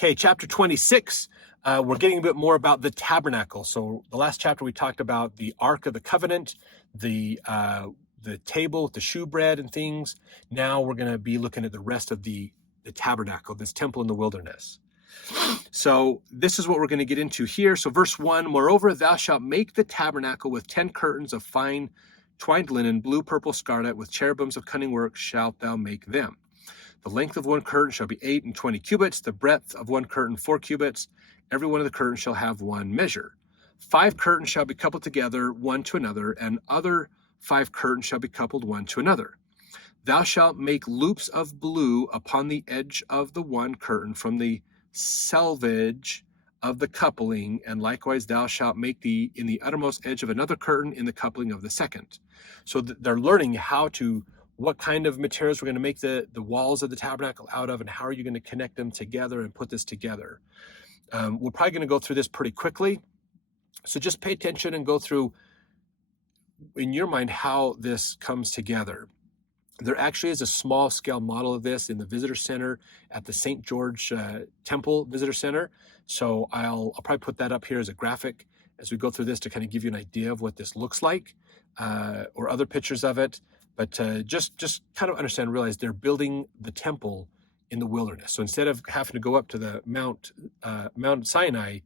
Okay, chapter 26, we're getting a bit more about the tabernacle. So the last chapter we talked about the Ark of the Covenant, the table with the shewbread and things. Now we're going to be looking at the rest of the tabernacle, this temple in the wilderness. So this is what we're going to get into here. So verse 1, moreover, thou shalt make the tabernacle with 10 curtains of fine twined linen, blue, purple, scarlet, with cherubims of cunning work shalt thou make them. The length of one curtain shall be 8 and 20 cubits, the breadth of one curtain 4 cubits. Every one of the curtains shall have one measure. 5 curtains shall be coupled together one to another, and other 5 curtains shall be coupled one to another. Thou shalt make loops of blue upon the edge of the one curtain from the selvage of the coupling, and likewise thou shalt make in the uttermost edge of another curtain in the coupling of the second. So they're learning what kind of materials we're going to make the walls of the tabernacle out of, and how are you going to connect them together and put this together. We're probably going to go through this pretty quickly, so just pay attention and go through in your mind how this comes together. There actually is a small scale model of this in the visitor center at the St. George Temple Visitor Center. So I'll probably put that up here as a graphic as we go through this to kind of give you an idea of what this looks like, or other pictures of it. But just kind of understand and realize they're building the temple in the wilderness. So instead of having to go up to the Mount Sinai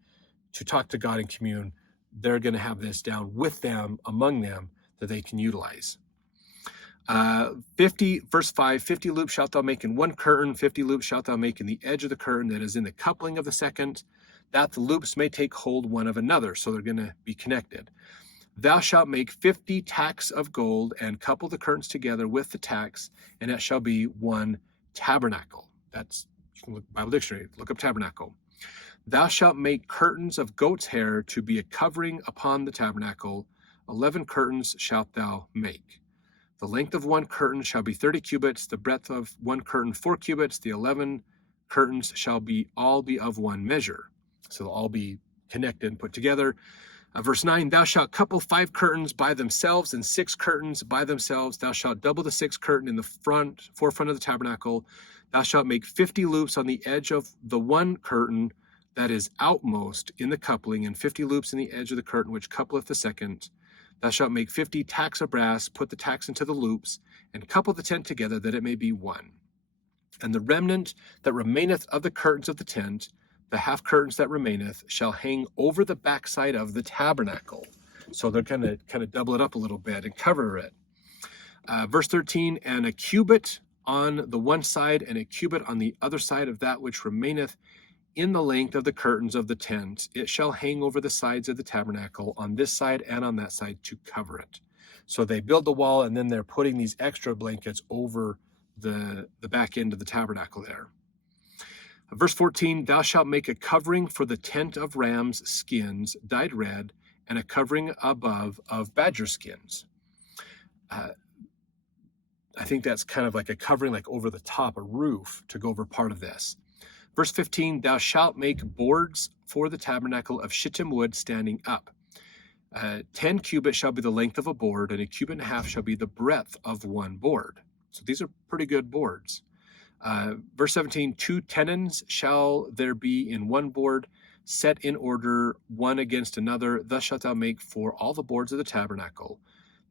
to talk to God and commune, they're going to have this down with them, among them, that they can utilize. 50, verse 5, 50 loops shalt thou make in one curtain, 50 loops shalt thou make in the edge of the curtain that is in the coupling of the second, that the loops may take hold one of another. So they're going to be connected. Thou shalt make 50 tacks of gold, and couple the curtains together with the tacks, and it shall be one tabernacle. That's, you can look Bible dictionary, look up tabernacle. Thou shalt make curtains of goat's hair to be a covering upon the tabernacle. 11 curtains shalt thou make. The length of one curtain shall be 30 cubits, the breadth of one curtain 4 cubits. The 11 curtains shall all be of one measure. So they'll all be connected and put together. Verse 9, thou shalt couple 5 curtains by themselves and 6 curtains by themselves. Thou shalt double the 6th curtain in the forefront of the tabernacle. Thou shalt make 50 loops on the edge of the one curtain that is outmost in the coupling, and 50 loops in the edge of the curtain which coupleth the second. Thou shalt make 50 tacks of brass, put the tacks into the loops, and couple the tent together, that it may be one. And the remnant that remaineth of the curtains of the tent, the half curtains that remaineth, shall hang over the backside of the tabernacle. So they're going to kind of double it up a little bit and cover it. Verse 13, and a cubit on the one side, and a cubit on the other side of that which remaineth in the length of the curtains of the tent, it shall hang over the sides of the tabernacle on this side and on that side to cover it. So they build the wall, and then they're putting these extra blankets over the back end of the tabernacle there. Verse 14, thou shalt make a covering for the tent of rams' skins dyed red, and a covering above of badger skins. I think that's kind of like a covering, like over the top, a roof to go over part of this. Verse 15, thou shalt make boards for the tabernacle of shittim wood standing up. 10 cubits shall be the length of a board, and a cubit and a half shall be the breadth of one board. So these are pretty good boards. Verse 17, 2 tenons shall there be in one board, set in order one against another. Thus shalt thou make for all the boards of the tabernacle.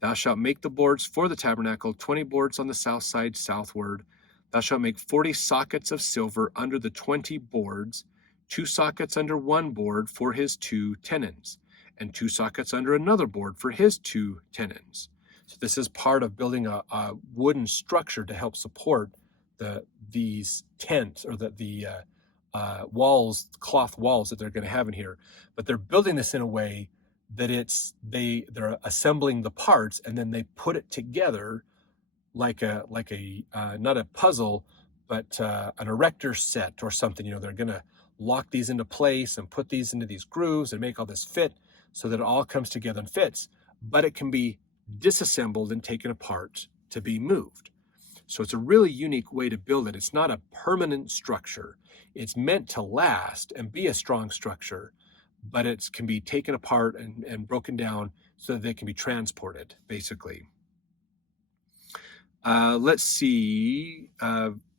Thou shalt make the boards for the tabernacle, 20 boards on the south side southward. Thou shalt make 40 sockets of silver under the 20 boards, 2 sockets under one board for his 2 tenons, and 2 sockets under another board for his 2 tenons. So this is part of building a wooden structure to help support these tents, or the walls, cloth walls that they're going to have in here. But they're building this in a way that they're assembling the parts, and then they put it together like a not a puzzle, but an erector set or something. They're going to lock these into place and put these into these grooves and make all this fit so that it all comes together and fits. But it can be disassembled and taken apart to be moved. So it's a really unique way to build it. It's not a permanent structure. It's meant to last and be a strong structure, but it can be taken apart and broken down so that they can be transported, basically. Let's see.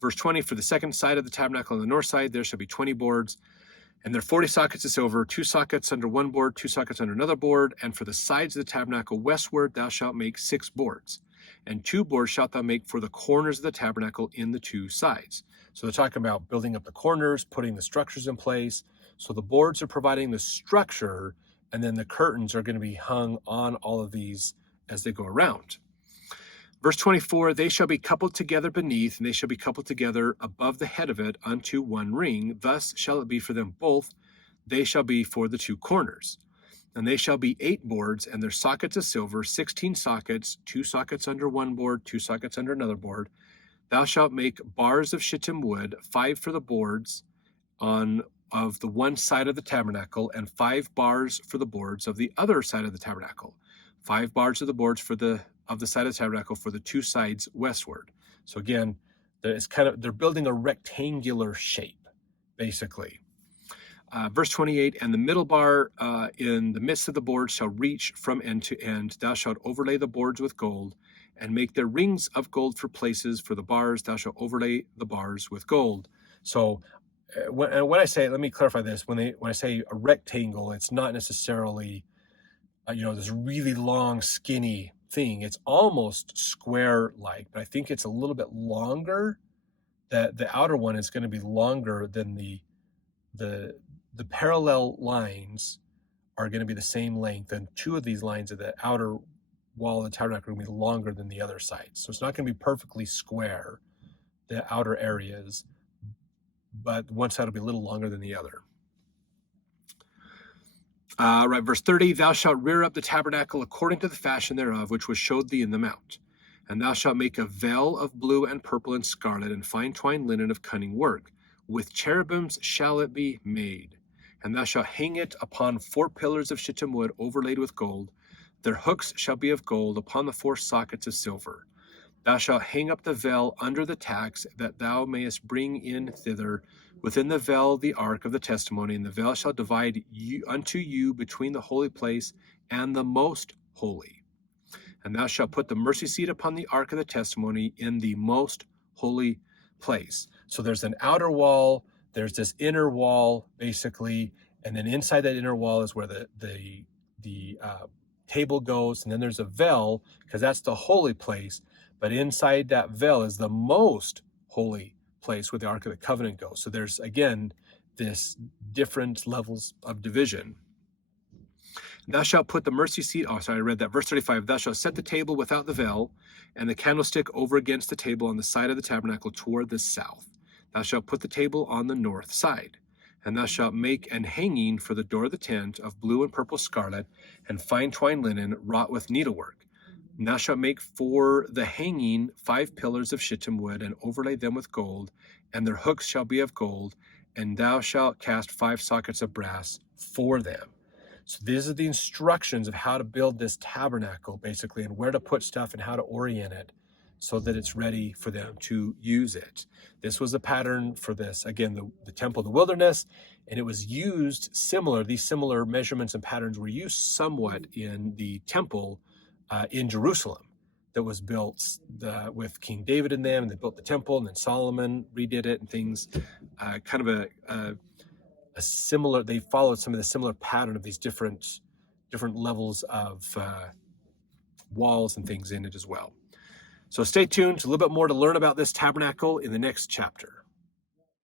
Verse 20, for the second side of the tabernacle on the north side, there shall be 20 boards, and there are 40 sockets of silver, 2 sockets under one board, 2 sockets under another board. And for the sides of the tabernacle westward, thou shalt make 6 boards. And 2 boards shalt thou make for the corners of the tabernacle in the 2 sides. So they're talking about building up the corners, putting the structures in place. So the boards are providing the structure, and then the curtains are going to be hung on all of these as they go around. Verse 24, they shall be coupled together beneath, and they shall be coupled together above the head of it unto one ring. Thus shall it be for them both. They shall be for the 2 corners. And they shall be 8 boards, and their sockets of silver, 16 sockets, 2 sockets under one board, 2 sockets under another board. Thou shalt make bars of shittim wood, 5 for the boards of the one side of the tabernacle, and 5 bars for the boards of the other side of the tabernacle. 5 bars of the boards of the side of the tabernacle for the 2 sides westward. So again, they're building a rectangular shape, basically. Verse 28, and the middle bar in the midst of the boards shall reach from end to end. Thou shalt overlay the boards with gold, and make their rings of gold for places for the bars. Thou shalt overlay the bars with gold. So when I say, let me clarify this, when I say a rectangle, it's not necessarily this really long, skinny thing. It's almost square-like, but I think it's a little bit longer. That the outer one is going to be longer than the parallel lines are going to be the same length, and 2 of these lines of the outer wall of the tabernacle are going to be longer than the other sides. So it's not going to be perfectly square, the outer areas, but one side will be a little longer than the other. Right, verse 30, thou shalt rear up the tabernacle according to the fashion thereof, which was showed thee in the mount. And thou shalt make a veil of blue and purple and scarlet and fine twined linen of cunning work. With cherubims shall it be made. And thou shalt hang it upon 4 pillars of shittim wood overlaid with gold. Their hooks shall be of gold upon the 4 sockets of silver. Thou shalt hang up the veil under the tacks, that thou mayest bring in thither within the veil the ark of the testimony, and the veil shall divide unto you between the holy place and the most holy. And thou shalt put the mercy seat upon the ark of the testimony in the most holy place. So there's an outer wall, there's this inner wall, basically, and then inside that inner wall is where the table goes, and then there's a veil, because that's the holy place. But inside that veil is the most holy place where the Ark of the Covenant goes. So there's, again, this different levels of division. Thou shalt put the mercy seat, I read that. Verse 35, thou shalt set the table without the veil, and the candlestick over against the table on the side of the tabernacle toward the south. Thou shalt put the table on the north side. And thou shalt make an hanging for the door of the tent of blue and purple scarlet, and fine twined linen wrought with needlework. And thou shalt make for the hanging 5 pillars of shittim wood, and overlay them with gold, and their hooks shall be of gold, and thou shalt cast 5 sockets of brass for them. So these are the instructions of how to build this tabernacle, basically, and where to put stuff and how to orient it so that it's ready for them to use it. This was a pattern for this, again, the temple of the wilderness, and it was used these similar measurements and patterns were used somewhat in the temple in Jerusalem that was built with King David in them, and they built the temple, and then Solomon redid it and things, kind of a similar, they followed some of the similar pattern of these different levels of walls and things in it as well. So stay tuned, a little bit more to learn about this tabernacle in the next chapter.